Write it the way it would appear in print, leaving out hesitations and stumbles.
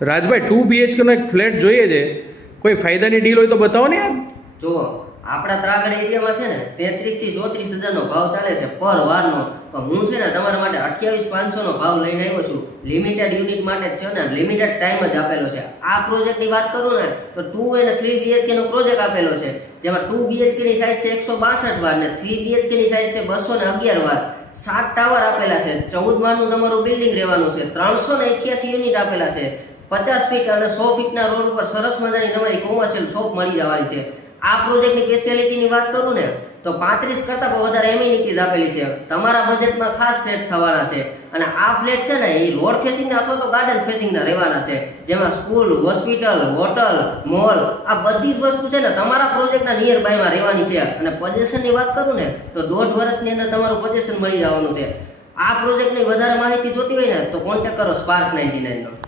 Rajbhai 2 BHK નો એક flat જોઈએ છે, કોઈ ફાયદાની ડીલ હોય તો બતાવો ને યાર. જો આપણા ત્રાગડ એરિયામાં છે ને 33 થી 34 હજારનો ભાવ ચાલે છે પર વારનો. હું છે ને તમારા માટે 28,500 નો ભાવ લઈને આવ્યો છું. લિમિટેડ યુનિટ માટે જ છે ને, લિમિટેડ ટાઈમ જ આપેલો છે. આ પ્રોજેક્ટની વાત કરું ને તો 2 અને 3 BHK નો પ્રોજેક્ટ આપેલો છે, જેમાં 2 BHK ની સાઇઝ છે 162 વાર ને 3 BHK ની સાઇઝ છે 211 વાર. 7 ટાવર આપેલા છે, 14 માળનું તમારું બિલ્ડિંગ રહેવાનું છે, 388 યુનિટ આપેલા છે, 50 ફીટ અને 100 ફીટના રોડ ઉપર સરસ મજાની તમારી કોમર્શિયલ શોપ મળી જવાની છે. આ પ્રોજેક્ટની સ્પેશિયાલિટીની વાત કરું ને તો 35 કરતાં પણ વધારે એમ્યુનિટીઝ આપેલી છે, તમારા બજેટમાં ખાસ સેટ થવાના છે. અને આ ફ્લેટ છે ને એ રોડ ફેસિંગના અથવા તો ગાર્ડન ફેસિંગના રહેવાના છે, જેમાં સ્કૂલ, હોસ્પિટલ, હોટલ, મોલ આ બધી જ વસ્તુ છે ને તમારા પ્રોજેક્ટના નિયર બાયમાં રહેવાની છે. અને પોઝેશનની વાત કરું ને તો 1.5 વર્ષની અંદર તમારું પોઝેશન મળી જવાનું છે. આ પ્રોજેક્ટની વધારે માહિતી જોતી હોય ને તો કોન્ટેક્ટ કરો સ્પાર્ક 99 નો.